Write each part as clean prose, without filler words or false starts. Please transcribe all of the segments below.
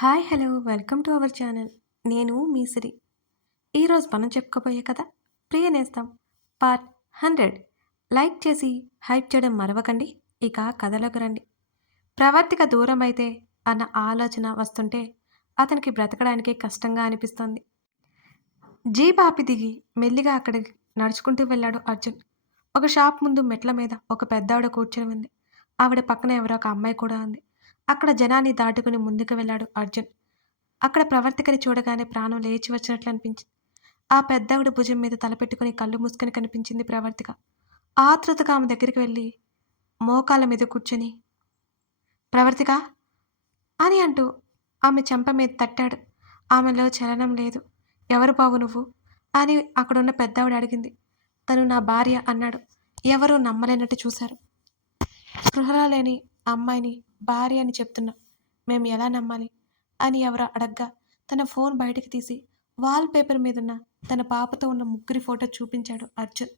Hi hello welcome to our channel. నేను మీ సిరి. ఈరోజు మనం చెప్పుకోబోయే కథ ప్రియ నేస్తం పార్ట్ 100. లైక్ చేసి హైప్ చేయడం మరవకండి. ఇక కథలోకి రండి. ప్రవర్తిక దూరం అయితే అన్న ఆలోచన వస్తుంటే అతనికి బ్రతకడానికి కష్టంగా అనిపిస్తోంది. జీప్ ఆపి దిగి మెల్లిగా అక్కడికి నడుచుకుంటూ వెళ్ళాడు అర్జున్. ఒక షాప్ ముందు మెట్ల మీద ఒక పెద్దావిడ కూర్చొని ఉంది. ఆవిడ పక్కన ఎవరో ఒక అమ్మాయి కూడా ఉంది. అక్కడ జనాన్ని దాటుకుని ముందుకు వెళ్ళాడు అర్జున్. అక్కడ ప్రవర్తికని చూడగానే ప్రాణం లేచి వచ్చినట్లు అనిపించింది. ఆ పెద్దావిడ భుజం మీద తలపెట్టుకుని కళ్ళు మూసుకొని కనిపించింది ప్రవర్తిక. ఆతృతగా ఆమె దగ్గరికి వెళ్ళి మోకాళ్ళ మీద కూర్చొని ప్రవర్తిక అని అంటూ ఆమె చెంప మీద తట్టాడు. ఆమెలో చలనం లేదు. ఎవరు బాబు నువ్వు అని అక్కడున్న పెద్దావిడ అడిగింది. తను నా భార్య అన్నాడు. ఎవరూ నమ్మలేనట్టు చూశారు. స్పృహలో లేని అమ్మాయిని భార్య అని చెప్తున్నా మేము ఎలా నమ్మాలి అని ఎవరో అడగ్గా తన ఫోన్ బయటకు తీసి వాల్ పేపర్ మీదున్న తన పాపతో ఉన్న ముగ్గురి ఫోటో చూపించాడు అర్జున్.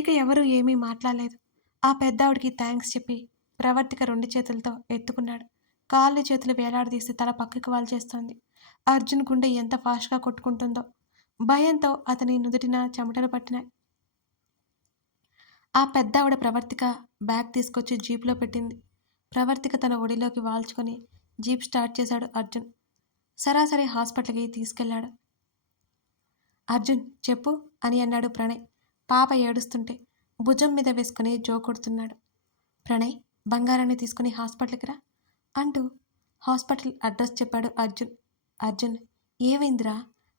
ఇక ఎవరూ ఏమీ మాట్లాడలేదు. ఆ పెద్దావిడికి థ్యాంక్స్ చెప్పి ప్రవర్తిక 2 చేతులతో ఎత్తుకున్నాడు. కాళ్ళు చేతులు వేలాడదీసి తల పక్కకు వాల్చేస్తోంది. అర్జున్ గుండె ఎంత ఫాస్ట్గా కొట్టుకుంటుందో. భయంతో అతని నుదుటిన చెమటలు పట్టినాయి. ఆ పెద్దావిడ ప్రవర్తిక బ్యాగ్ తీసుకొచ్చి జీప్లో పెట్టింది. ప్రవర్తిక తన ఒడిలోకి వాల్చుకొని జీప్ స్టార్ట్ చేశాడు అర్జున్. సరాసరి హాస్పిటల్కి తీసుకెళ్లాడు. అర్జున్ చెప్పు అని అన్నాడు ప్రణయ్. పాప ఏడుస్తుంటే భుజం మీద వేసుకుని జోకొడుతున్నాడు. ప్రణయ్ బంగారాన్ని తీసుకుని హాస్పిటల్కి రా అంటూ హాస్పిటల్ అడ్రస్ చెప్పాడు అర్జున్. అర్జున్ ఏమైందిరా?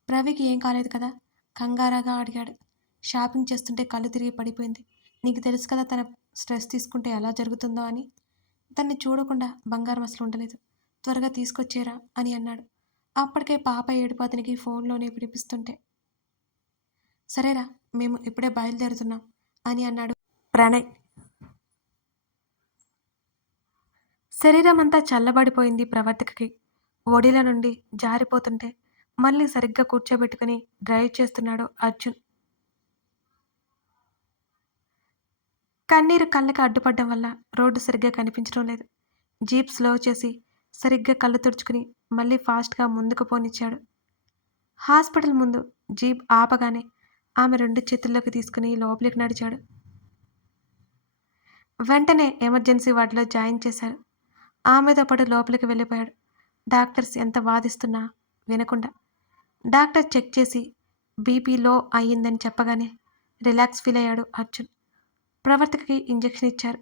ప్రవికి ఏం కాలేదు కదా? కంగారాగా అడిగాడు. షాపింగ్ చేస్తుంటే కళ్ళు తిరిగి పడిపోయింది. నీకు తెలుసు కదా తన స్ట్రెస్ తీసుకుంటే ఎలా జరుగుతుందో అని. తన్ని చూడకుండా బంగారం అసలు ఉండలేదు. త్వరగా తీసుకొచ్చేరా అని అన్నాడు. అప్పటికే పాప ఏడుపు అతనికి ఫోన్లోనే వినిపిస్తుంటే సరేరా మేము ఇప్పుడే బయలుదేరుతున్నాం అని అన్నాడు ప్రణయ్. శరీరం అంతా చల్లబడిపోయింది ప్రవర్తికకి. ఒడిల నుండి జారిపోతుంటే మళ్ళీ సరిగ్గా కూర్చోబెట్టుకుని డ్రైవ్ చేస్తున్నాడు అర్జున్. కన్నీరు కళ్ళకి అడ్డుపడ్డం వల్ల రోడ్డు సరిగ్గా కనిపించడం లేదు. జీప్ స్లో చేసి సరిగ్గా కళ్ళు తుడుచుకుని మళ్ళీ ఫాస్ట్గా ముందుకు పోనిచ్చాడు. హాస్పిటల్ ముందు జీప్ ఆపగానే ఆమె 2 చేతుల్లోకి తీసుకుని లోపలికి నడిచాడు. వెంటనే ఎమర్జెన్సీ వార్డులో జాయిన్ చేశారు. ఆమెతో పాటు లోపలికి వెళ్ళిపోయాడు. డాక్టర్స్ ఎంత వాదిస్తున్నా వినకుండా. డాక్టర్ చెక్ చేసి బీపీ లో అయ్యిందని చెప్పగానే రిలాక్స్ ఫీల్ అయ్యాడు అర్జున్. ప్రవర్తకకి ఇంజెక్షన్ ఇచ్చారు.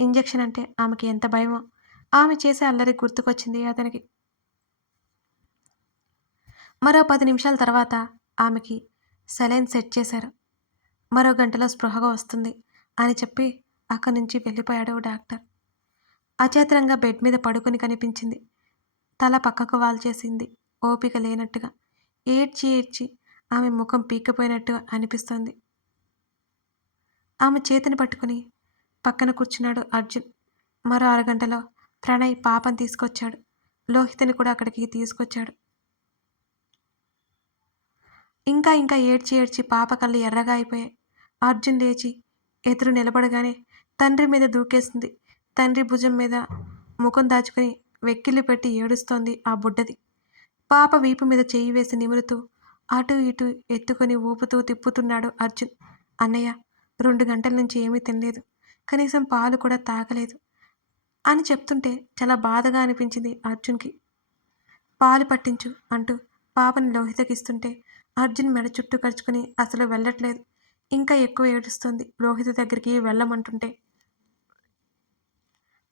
ఇంజెక్షన్ అంటే ఆమెకి ఎంత భయమో. ఆమె చేసే అల్లరి గుర్తుకొచ్చింది అతనికి. మరో 10 నిమిషాల తర్వాత ఆమెకి సెలైన్ సెట్ చేశారు. మరో గంటలో స్పృహగా వస్తుంది అని చెప్పి అక్కడి నుంచి వెళ్ళిపోయాడు డాక్టర్. అచేతనంగా బెడ్ మీద పడుకుని కనిపించింది. తల పక్కకు వాల్చేసింది ఓపిక లేనట్టుగా. ఏడ్చి ఏడ్చి ఆమె ముఖం పీక్కపోయినట్టుగా అనిపిస్తోంది. ఆమె చేతిని పట్టుకుని పక్కన కూర్చున్నాడు అర్జున్. మరో అరగంటలో ప్రణయ్ పాపను తీసుకొచ్చాడు. లోహితని కూడా అక్కడికి తీసుకొచ్చాడు. ఇంకా ఇంకా ఏడ్చి ఏడ్చి పాప కళ్ళు ఎర్రగా అయిపోయాయి. అర్జున్ లేచి ఎదురు నిలబడగానే తండ్రి మీద దూకేసింది. తండ్రి భుజం మీద ముఖం దాచుకుని వెక్కిళ్ళు పెట్టి ఏడుస్తోంది ఆ బుడ్డది. పాప వీపు మీద చెయ్యి వేసి నిమురుతూ అటు ఇటు ఎత్తుకొని ఊపుతూ తిప్పుతున్నాడు అర్జున్. అన్నయ్య 2 గంటల నుంచి ఏమీ తినలేదు. కనీసం పాలు కూడా తాగలేదు అని చెప్తుంటే చాలా బాధగా అనిపించింది అర్జున్కి. పాలు పట్టించు అంటూ పాపని లోహితకిస్తుంటే అర్జున్ మెడ చుట్టూ కరుచుకుని అసలు వెళ్ళట్లేదు. ఇంకా ఎక్కువ ఏడుస్తుంది. లోహిత దగ్గరికి వెళ్ళమంటుంటే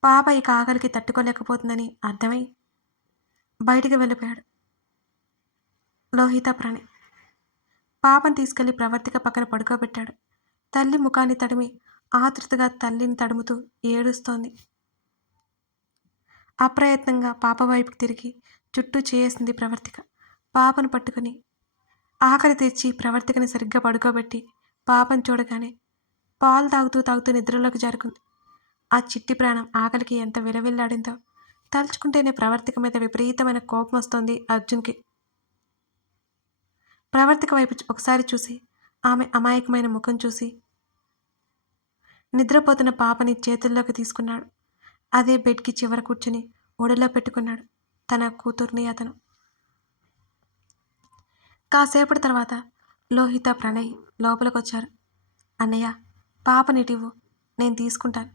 పాప ఇక ఆకలికి తట్టుకోలేకపోతుందని అర్థమై బయటికి వెళ్ళిపోయాడు లోహిత ప్రణయ్. పాపను తీసుకెళ్లి ప్రవర్తిక పక్కన పడుకోబెట్టాడు. తల్లి ముఖాన్ని తడిమి ఆతృతగా తల్లిని తడుముతూ ఏడుస్తోంది. అప్రయత్నంగా పాప వైపుకి తిరిగి చుట్టూ చేసింది ప్రవర్తిక. పాపను పట్టుకుని ఆకలి తెచ్చి ప్రవర్తికని సరిగ్గా పడుకోబెట్టి పాపను చూడగానే పాలు తాగుతూ తాగుతూ నిద్రలోకి జారుకుంది. ఆ చిట్టి ప్రాణం ఆకలికి ఎంత విలవిల్లాడిందో తలుచుకుంటేనే ప్రవర్తిక మీద విపరీతమైన కోపం వస్తోంది అర్జున్కి. ప్రవర్తిక వైపు ఒకసారి చూసి ఆమె అమాయకమైన ముఖం చూసి నిద్రపోతున్న పాపని చేతుల్లోకి తీసుకున్నాడు. అదే బెడ్కి చివర కూర్చుని ఒడిలో పెట్టుకున్నాడు తన కూతుర్ని అతను. కాసేపటి తర్వాత లోహిత, ప్రణయ్ లోపలికొచ్చారు. అన్నయ్య, పాపనిటివ్వు, నేను తీసుకుంటాను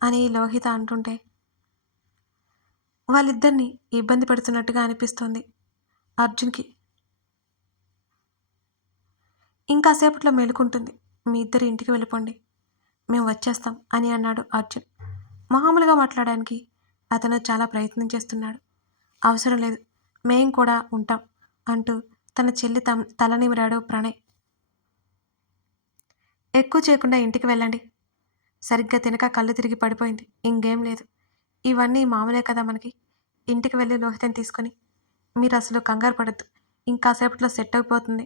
అని లోహిత అంటుంటే వాళ్ళిద్దరినీ ఇబ్బంది పెడుతున్నట్టుగా అనిపిస్తోంది అర్జున్కి. ఇంకాసేపట్లో మేలుకుంటుంది. మీ ఇద్దరు ఇంటికి వెళ్ళిపోండి, మేము వచ్చేస్తాం అని అన్నాడు అర్జున్. మామూలుగా మాట్లాడడానికి అతను చాలా ప్రయత్నం చేస్తున్నాడు. అవసరం లేదు, మేం కూడా ఉంటాం అంటూ తన చెల్లి తల నిమిరాడు ప్రణయ్. ఎక్కువ చేయకుండా ఇంటికి వెళ్ళండి. సరిగ్గా తినక కళ్ళు తిరిగి పడిపోయింది. ఇంకేం లేదు. ఇవన్నీ మామూలే కదా మనకి. ఇంటికి వెళ్ళి లోహితని తీసుకొని. మీరు అసలు కంగారు పడద్దు, ఇంకాసేపట్లో సెట్ అయిపోతుంది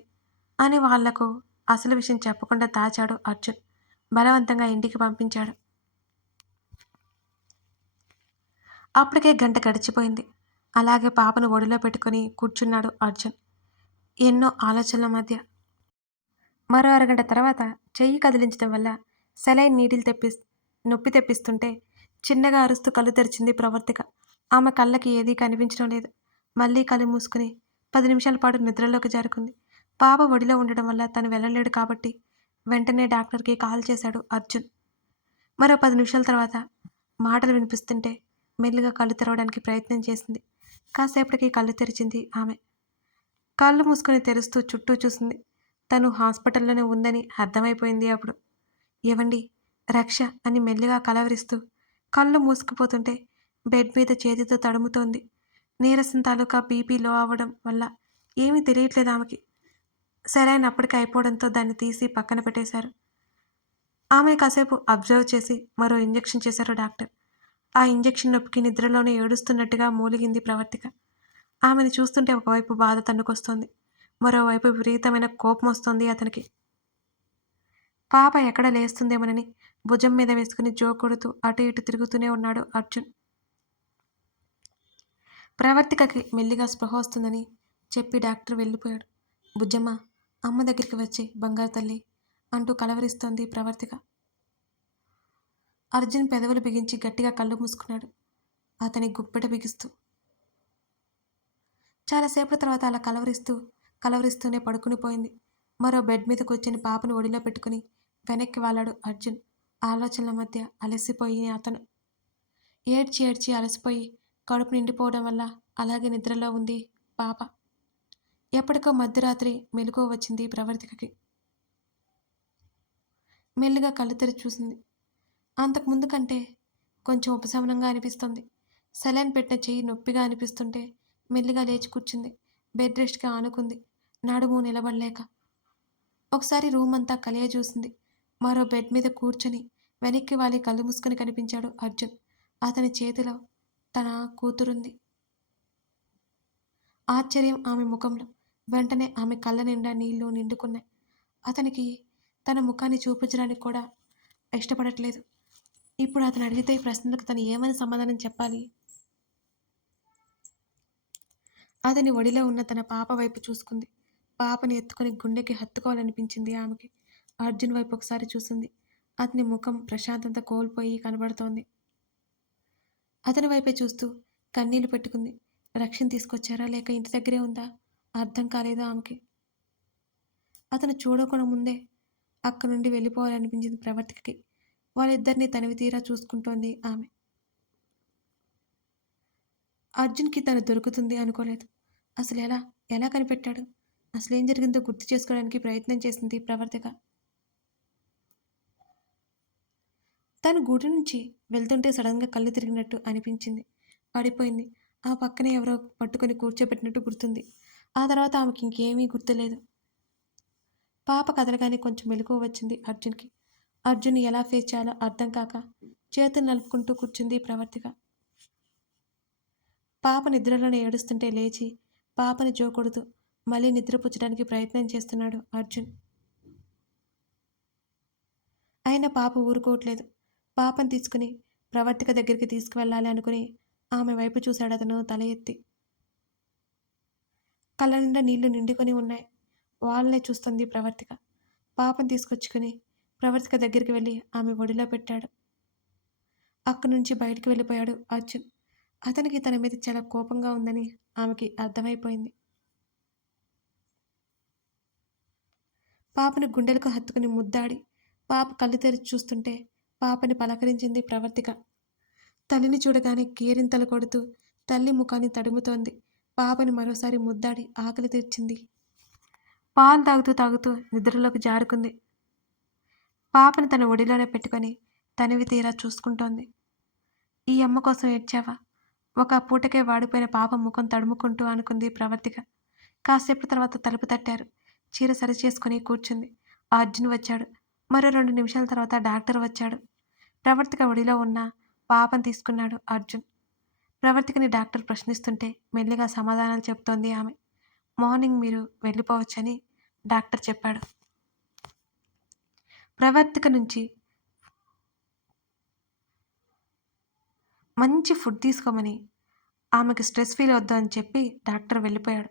అని వాళ్లకు అసలు విషయం చెప్పకుండా దాచాడు అర్జున్. బలవంతంగా ఇంటికి పంపించాడు. అప్పటికే గంట గడిచిపోయింది. అలాగే పాపను ఒడిలో పెట్టుకుని కూర్చున్నాడు అర్జున్ ఎన్నో ఆలోచనల మధ్య. మరో అరగంట తర్వాత చెయ్యి కదిలించడం వల్ల సెలైన్ నీడిల్ నొప్పి తెప్పిస్తుంటే చిన్నగా అరుస్తూ కళ్ళు తెరిచింది ప్రవర్తిక. ఆమె కళ్ళకి ఏదీ కనిపించడం లేదు. మళ్ళీ కళ్ళు మూసుకుని 10 నిమిషాల పాటు నిద్రలోకి జారుకుంది. పాప ఒడిలో ఉండడం వల్ల తను వెళ్ళలేడు కాబట్టి వెంటనే డాక్టర్కి కాల్ చేశాడు అర్జున్. మరో 10 నిమిషాల తర్వాత మాటలు వినిపిస్తుంటే మెల్లిగా కళ్ళు తెరవడానికి ప్రయత్నం చేసింది. కాసేపటికి కళ్ళు తెరిచింది ఆమె. కళ్ళు మూసుకొని తెరుస్తూ చుట్టూ చూసింది. తను హాస్పిటల్లోనే ఉందని అర్థమైపోయింది అప్పుడు. ఏవండి, రక్ష అని మెల్లిగా కలవరిస్తూ కళ్ళు మూసుకుపోతుంటే బెడ్ మీద చేతితో తడుముతోంది. నీరసం తాలూకా బీపీ లో అవ్వడం వల్ల ఏమీ తెలియట్లేదు ఆమెకి. సెలైన్ అప్పటికి అయిపోవడంతో దాన్ని తీసి పక్కన పెట్టేశారు. ఆమెను కాసేపు అబ్జర్వ్ చేసి మరో ఇంజెక్షన్ చేశారు డాక్టర్. ఆ ఇంజెక్షన్ నొప్పికి నిద్రలోనే ఏడుస్తున్నట్టుగా మూలిగింది ప్రవర్తిక. ఆమెను చూస్తుంటే ఒకవైపు బాధ తన్నుకొస్తోంది, మరోవైపు విపరీతమైన కోపం వస్తోంది అతనికి. పాప ఎక్కడ లేస్తుందేమోనని భుజం మీద వేసుకుని జోకొడుతూ అటు ఇటు తిరుగుతూనే ఉన్నాడు అర్జున్. ప్రవర్తికకి మెల్లిగా స్పృహ వస్తుందని చెప్పి డాక్టర్ వెళ్ళిపోయాడు. బుజ్జమ్మ, అమ్మ దగ్గరికి వచ్చే బంగారు తల్లి అంటూ కలవరిస్తోంది ప్రవర్తిక. అర్జున్ పెదవులు బిగించి గట్టిగా కళ్ళు మూసుకున్నాడు, అతని గుప్పెట బిగిస్తూ. చాలాసేపటి తర్వాత అలా కలవరిస్తూనే పడుకునిపోయింది. మరో బెడ్ మీద కూర్చొని పాపను ఒడిలో పెట్టుకుని వెనక్కి వాలాడు అర్జున్. ఆలోచనల మధ్య అలసిపోయి అతను ఏడ్చి ఏడ్చి అలసిపోయి కడుపు నిండిపోవడం వల్ల అలాగే నిద్రలో ఉంది పాప. ఎప్పటికో మధ్యరాత్రి మెలకువ వచ్చింది ప్రవర్తికకి. మెల్లిగా కళ్ళు తెరిచి చూసింది. అంతకుముందు కంటే కొంచెం ఉపశమనంగా అనిపిస్తుంది. సెలైన్ పెట్టిన చెయ్యి నొప్పిగా అనిపిస్తుంటే మెల్లిగా లేచి కూర్చుంది. బెడ్ రెస్ట్కి ఆనుకుంది, నడుము నిలబడలేక. ఒకసారి రూమ్ అంతా కలియ చూసింది. మరో బెడ్ మీద కూర్చొని వెనక్కి వాలి కళ్ళు మూసుకొని కనిపించాడు అర్జున్. అతని చేతిలో తన కూతురుంది. ఆశ్చర్యం ఆమె ముఖంలో. వెంటనే ఆమె కళ్ళ నిండా నీళ్లు నిండుకున్నాయి. అతనికి తన ముఖాన్ని చూపించడానికి కూడా ఇష్టపడట్లేదు. ఇప్పుడు అతను అడిగితే ఈ ప్రశ్నలకు తను ఏమని సమాధానం చెప్పాలి? అతని ఒడిలో ఉన్న తన పాప వైపు చూసుకుంది. పాపని ఎత్తుకొని గుండెకి హత్తుకోవాలనిపించింది ఆమెకి. అర్జున్ వైపు ఒకసారి చూసింది. అతని ముఖం ప్రశాంతత కోల్పోయి కనబడుతోంది. అతని వైపే చూస్తూ కన్నీళ్లు పెట్టుకుంది. రక్షణ తీసుకొచ్చారా లేక ఇంటి దగ్గరే ఉందా అర్థం కాలేదు ఆమెకి. అతను చూడకుండా ముందే అక్కడి నుండి వెళ్ళిపోవాలనిపించింది ప్రవర్తికకి. వాళ్ళిద్దరినీ తనివి తీరా చూసుకుంటోంది ఆమె. అర్జున్కి తను దొరుకుతుంది అనుకోలేదు. అసలు ఎలా కనిపెట్టాడు? అసలేం జరిగిందో గుర్తు చేసుకోవడానికి ప్రయత్నం చేసింది ప్రవర్తిక. తను గుడి నుంచి వెళ్తుంటే సడన్గా కళ్ళు తిరిగినట్టు అనిపించింది. పడిపోయింది. ఆ పక్కనే ఎవరో పట్టుకొని కూర్చోబెట్టినట్టు గుర్తుంది. ఆ తర్వాత ఆమెకి ఇంకేమీ గుర్తులేదు. పాప కదలగానే కొంచెం మెలకువ వచ్చింది అర్జున్కి. అర్జున్ ఎలా ఫేస్ చేయాలో అర్థం కాక చేతులు నలుపుకుంటూ కూర్చుంది ప్రవర్తిక. పాప నిద్రలోనే ఏడుస్తుంటే లేచి పాపని జోకొడుతూ మళ్ళీ నిద్రపుచ్చడానికి ప్రయత్నం చేస్తున్నాడు అర్జున్. అయినా పాప ఊరుకోవట్లేదు. పాపను తీసుకుని ప్రవర్తిక దగ్గరికి తీసుకువెళ్ళాలి అనుకుని ఆమె వైపు చూశాడు అతను తల ఎత్తి. కళ్ళ నిండా నీళ్లు నిండుకొని ఉన్నాయి. వాళ్ళనే చూస్తుంది ప్రవర్తిక. పాపను తీసుకొచ్చుకుని ప్రవర్తిక దగ్గరికి వెళ్ళి ఆమె ఒడిలో పెట్టాడు. అక్కడి నుంచి బయటికి వెళ్ళిపోయాడు అర్జున్. అతనికి తన మీద చాలా కోపంగా ఉందని ఆమెకి అర్థమైపోయింది. పాపని గుండెలకు హత్తుకుని ముద్దాడి పాప కళ్ళు తెరిచి చూస్తుంటే పాపని పలకరించింది ప్రవర్తిక. తల్లిని చూడగానే కేరింతలు కొడుతూ తల్లి ముఖాన్ని తడుముతోంది. పాపని మరోసారి ముద్దాడి ఆకలి తీర్చింది. పాలు తాగుతూ తాగుతూ నిద్రలోకి జారుకుంది. పాపని తన ఒడిలోనే పెట్టుకొని తనివి తీరా చూసుకుంటోంది. ఈ అమ్మ కోసం ఏడ్చావా? ఒక పూటకే వాడిపోయిన పాప ముఖం తడుముకుంటూ అనుకుంది ప్రవర్తిక. కాసేపటి తర్వాత తలుపు తట్టారు. చీర సరిచేసుకుని కూర్చుంది. అర్జున్ వచ్చాడు. మరో 2 నిమిషాల తర్వాత డాక్టర్ వచ్చాడు. ప్రవర్తిక ఒడిలో ఉన్న పాపను తీసుకున్నాడు అర్జున్. ప్రవర్తికని డాక్టర్ ప్రశ్నిస్తుంటే మెల్లిగా సమాధానాలు చెప్తోంది ఆమె. మార్నింగ్ మీరు వెళ్ళిపోవచ్చని డాక్టర్ చెప్పాడు. ప్రవర్తిక నుంచి మంచి ఫుడ్ తీసుకోమని, ఆమెకి స్ట్రెస్ ఫీల్ వద్దు అని చెప్పి డాక్టర్ వెళ్ళిపోయాడు.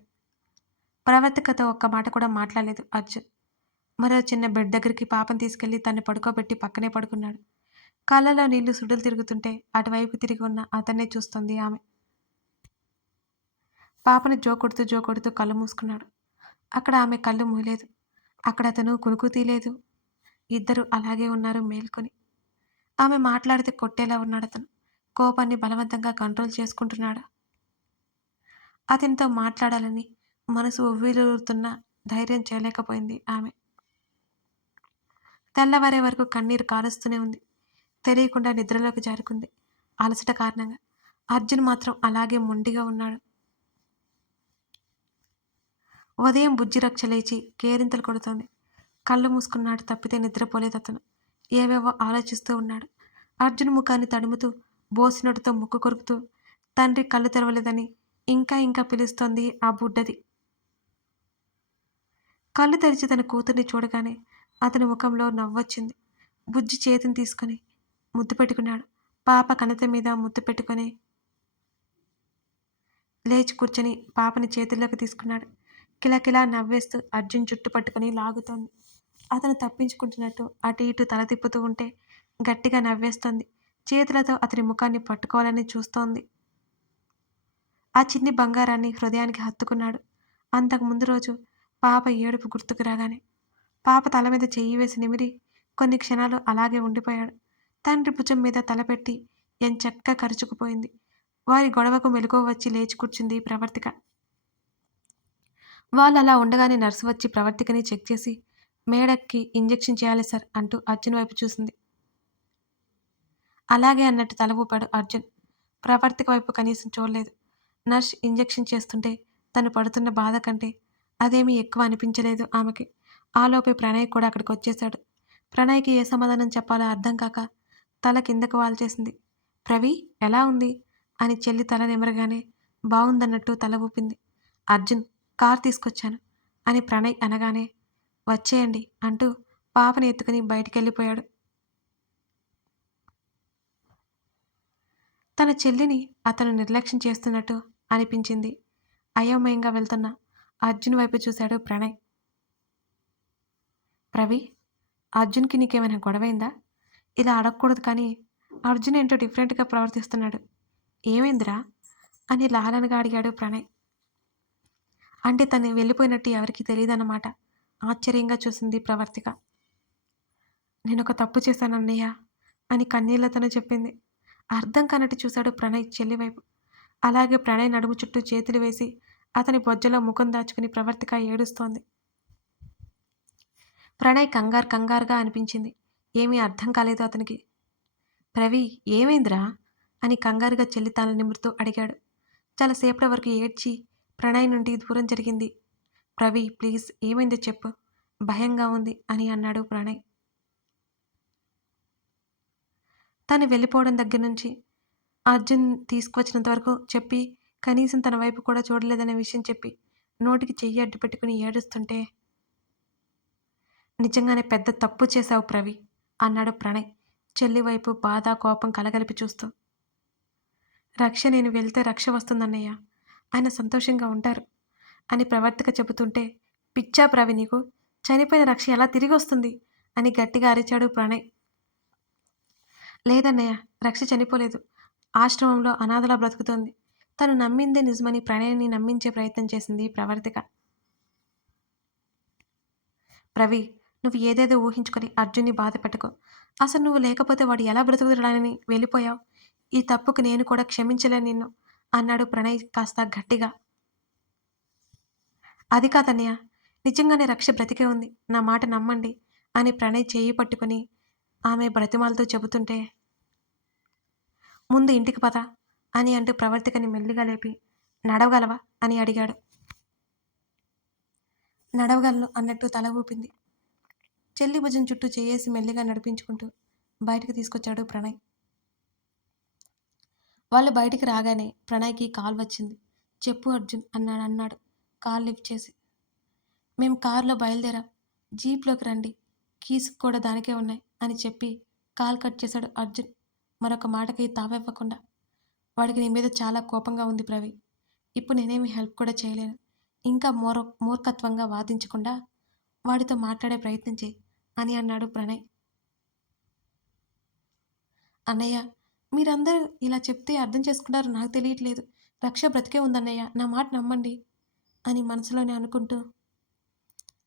ప్రవర్తికతో ఒక్క మాట కూడా మాట్లాడలేదు అర్జున్. మరో చిన్న బెడ్ దగ్గరికి పాపను తీసుకెళ్లి తన్ని పడుకోబెట్టి పక్కనే పడుకున్నాడు. కళ్ళలో నీళ్లు సుడులు తిరుగుతుంటే అటువైపు తిరిగి ఉన్న అతన్నే చూస్తోంది ఆమె. పాపని జో కొడుతూ కళ్ళు మూసుకున్నాడు. అక్కడ ఆమె కళ్ళు మూయలేదు. అక్కడ అతను కునుకు తీయలేదు. ఇద్దరు అలాగే ఉన్నారు మేల్కొని. ఆమె మాట్లాడితే కొట్టేలా ఉన్నాడతను. కోపాన్ని బలవంతంగా కంట్రోల్ చేసుకుంటున్నాడు. అతనితో మాట్లాడాలని మనసు ఉవ్విళ్ళూరుతున్నా ధైర్యం చేయలేకపోయింది ఆమె. తెల్లవారే వరకు కన్నీరు కారుస్తూనే ఉంది. తెలియకుండా నిద్రలోకి జారుకుంది అలసట కారణంగా. అర్జున్ మాత్రం అలాగే మొండిగా ఉన్నాడు. ఉదయం బుజ్జి రక్ష లేచి కేరింతలు కొడుతోంది. కళ్ళు మూసుకున్నాడు తప్పితే నిద్రపోలేదు అతను. ఏవేవో ఆలోచిస్తూ ఉన్నాడు. అర్జున్ ముఖాన్ని తడుముతూ బోసినోటితో ముక్కు కొరుకుతూ తండ్రి కళ్ళు తెరవలేదని ఇంకా ఇంకా పిలుస్తోంది ఆ బుడ్డది. కళ్ళు తెరిచి తన కూతుర్ని చూడగానే అతని ముఖంలో నవ్వొచ్చింది. బుజ్జి చేతిని తీసుకొని ముద్దు పెట్టుకున్నాడు. పాప కణత మీద ముద్దు పెట్టుకొని లేచి కూర్చొని పాపని చేతుల్లోకి తీసుకున్నాడు. కిలకిలా నవ్వేస్తూ అర్జున్ జుట్టు పట్టుకొని లాగుతోంది. అతను తప్పించుకుంటున్నట్టు అటు ఇటు తల తిప్పుతూ ఉంటే గట్టిగా నవ్వేస్తోంది. చేతులతో అతని ముఖాన్ని పట్టుకోవాలని చూస్తోంది. ఆ చిన్ని బంగారాన్ని హృదయానికి హత్తుకున్నాడు. అంతకు ముందు రోజు పాప ఏడుపు గుర్తుకు రాగానే పాప తల మీద చెయ్యి వేసి నిమిరి కొన్ని క్షణాలు అలాగే ఉండిపోయాడు. తండ్రి భుజం మీద తలపెట్టి ఎంచక్కా కరుచుకుపోయింది. వారి గొడవకు మెలకువ వచ్చి లేచి కూర్చుంది ప్రవర్తిక. వాళ్ళు అలా ఉండగానే నర్సు వచ్చి ప్రవర్తికని చెక్ చేసి మేడక్కి ఇంజెక్షన్ చేయాలి సార్ అంటూ అర్జున్ వైపు చూసింది. అలాగే అన్నట్టు తల ఊపాడు అర్జున్. ప్రవర్తిక వైపు కనీసం చూడలేదు. నర్స్ ఇంజెక్షన్ చేస్తుంటే తను పడుతున్న బాధ కంటే అదేమీ ఎక్కువ అనిపించలేదు ఆమెకి. ఆలోపే ప్రణయ్ కూడా అక్కడికి వచ్చేశాడు. ప్రణయ్కి ఏ సమాధానం చెప్పాలో అర్థం కాక తల కిందకు వాల్చేసింది. ప్రవీ ఎలా ఉంది అని చెల్లి తల నిమరగానే బావుందన్నట్టు తల ఊపింది. అర్జున్ కార్ తీసుకొచ్చాను అని ప్రణయ్ అనగానే వచ్చేయండి అంటూ పాపని ఎత్తుకుని బయటికెళ్ళిపోయాడు. తన చెల్లిని అతను నిర్లక్ష్యం చేస్తున్నట్టు అనిపించింది. అయోమయంగా వెళ్తున్న అర్జున్ వైపు చూశాడు ప్రణయ్. ప్రవీ అర్జున్కి నీకేమైనా గొడవైందా? ఇలా అడగకూడదు కానీ అర్జున్ ఏంటో డిఫరెంట్గా ప్రవర్తిస్తున్నాడు. ఏమైందిరా అని లాలనగా అడిగాడు ప్రణయ్. అంటే తను వెళ్ళిపోయినట్టు ఎవరికీ తెలియదన్నమాట. ఆశ్చర్యంగా చూసింది ప్రవర్తిక. నేనొక తప్పు చేశానన్నయ్య అని కన్నీళ్లతోనే చెప్పింది. అర్థం కానట్టు చూశాడు ప్రణయ్ చెల్లి వైపు. అలాగే ప్రణయ్ నడుము చుట్టూ చేతులు వేసి అతని బొజ్జలో ముఖం దాచుకుని ప్రవర్తిక ఏడుస్తోంది. ప్రణయ్ కంగారుగా అనిపించింది. ఏమీ అర్థం కాలేదు అతనికి. ప్రవీ ఏమైందిరా అని కంగారుగా చెల్లి తల నిమురుతూ అడిగాడు. చాలాసేపటి వరకు ఏడ్చి ప్రణయ్ నుండి దూరం జరిగింది. ప్రవీ ప్లీజ్ ఏమైందో చెప్పు, భయంగా ఉంది అని అన్నాడు ప్రణయ్. తను వెళ్ళిపోవడం దగ్గర నుంచి అర్జున్ తీసుకువచ్చినంత వరకు చెప్పి కనీసం తన వైపు కూడా చూడలేదనే విషయం చెప్పి నోటికి చెయ్యి అడ్డు పెట్టుకుని ఏడుస్తుంటే నిజంగానే పెద్ద తప్పు చేశావు ప్రవీ అన్నాడు ప్రణయ్ చెల్లి వైపు బాధ కోపం కలగలిపి చూస్తూ. రక్ష నేను వెళ్తే రక్ష వస్తుందన్నయ్య, ఆయన సంతోషంగా ఉంటారు అని ప్రవర్తిక చెబుతుంటే పిచ్చా ప్రవి నీకు, చనిపోయిన రక్ష ఎలా తిరిగి వస్తుంది అని గట్టిగా అరిచాడు ప్రణయ్. లేదన్నయ్య రక్ష చనిపోలేదు, ఆశ్రమంలో అనాథలా బ్రతుకుతోంది. తను నమ్మిందే నిజమని ప్రణయ్‌ని నమ్మించే ప్రయత్నం చేసింది ప్రవర్తిక. రవి, నువ్వు ఏదేదో ఊహించుకొని అర్జున్‌ని బాధపెట్టకు. అసలు నువ్వు లేకపోతే వాడు ఎలా బ్రతుకుతాడని వెళ్ళిపోయావు. ఈ తప్పుకి నేను కూడా క్షమించలేను నిన్ను అన్నాడు ప్రణయ్ కాస్త గట్టిగా. అది కాదన్నయ్య. నిజంగానే రక్ష బ్రతికే ఉంది. నా మాట నమ్మండి అని ప్రణయ్ చెయ్యి పట్టుకొని ఆమె బ్రతిమాలుతూ చెబుతుంటే, ముందు ఇంటికి పద అని అంటూ ప్రవర్తికని మెల్లిగా లేపి, నడవగలవా అని అడిగాడు. నడవగలను అన్నట్టు తల ఊపింది. చెల్లి భుజం చుట్టూ చేయేసి మెల్లిగా నడిపించుకుంటూ బయటికి తీసుకొచ్చాడు ప్రణయ్. వాళ్ళు బయటికి రాగానే ప్రణయ్‌కి కాల్ వచ్చింది. చెప్పు అర్జున్ అన్నాడు కాల్ లిఫ్ట్ చేసి. మేము కారులో బయలుదేరాం. జీప్‌లోకి రండి. కీస్ కూడా దానికే ఉన్నాయి అని చెప్పి కాల్ కట్ చేశాడు అర్జున్ మరొక మాటకి తావివ్వకుండా. వాడికి నీ మీద చాలా కోపంగా ఉంది ప్రవి. ఇప్పుడు నేనేమి హెల్ప్ కూడా చేయలేను. ఇంకా మూర్ఖత్వంగా వాదించకుండా వాడితో మాట్లాడే ప్రయత్నం చెయ్యి అని అన్నాడు ప్రణయ్. అన్నయ్య, మీరందరూ ఇలా చెప్తే అర్థం చేసుకుంటారో నాకు తెలియట్లేదు. రక్ష బ్రతికే ఉందన్నయ్య. నా మాట నమ్మండి అని మనసులోనే అనుకుంటూ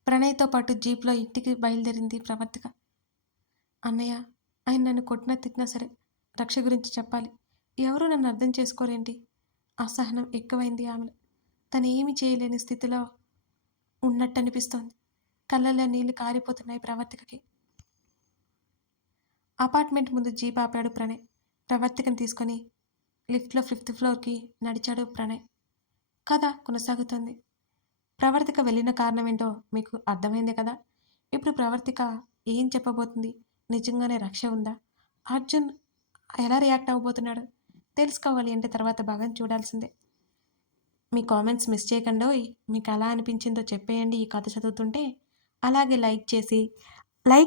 ప్రణయ్‌తో పాటు జీప్‌లో ఇంటికి బయలుదేరింది ప్రవర్తిక. అన్నయ్య, ఆయన నన్ను కొట్టినా తిట్టినా సరే రక్ష గురించి చెప్పాలి. ఎవరూ నన్ను అర్థం చేసుకోరేంటి? అసహనం ఎక్కువైంది ఆమెలో. తనేమీ చేయలేని స్థితిలో ఉన్నట్టనిపిస్తోంది. కళ్ళల్లో నీళ్లు కారిపోతున్నాయి ప్రవర్తికకి. అపార్ట్మెంట్ ముందు జీప్ ఆపాడు ప్రణయ్. ప్రవర్తికను తీసుకొని లిఫ్ట్‌లో 5th ఫ్లోర్‌కి నడిచాడు ప్రణయ్. కథ కొనసాగుతోంది. ప్రవర్తిక వెళ్ళిన కారణమేంటో మీకు అర్థమైందే కదా! ఇప్పుడు ప్రవర్తిక ఏం చెప్పబోతుంది? నిజంగానే రక్ష ఉందా? అర్జున్ ఎలా రియాక్ట్ అవ్వబోతున్నాడు? తెలుసుకోవాలి అంటే తర్వాత భాగం చూడాల్సిందే. మీ కామెంట్స్ మిస్ చేయకండోయ్! మీకు ఎలా అనిపించిందో చెప్పేయండి ఈ కథ చదువుతుంటే. అలాగే లైక్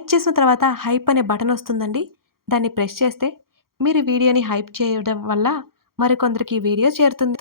చేసిన తర్వాత హైప్ అనే బటన్ వస్తుందండి. దాన్ని ప్రెస్ చేస్తే మీరు వీడియోని హైప్ చేయడం వల్ల మరికొందరికి ఈ వీడియో చేరుతుంది.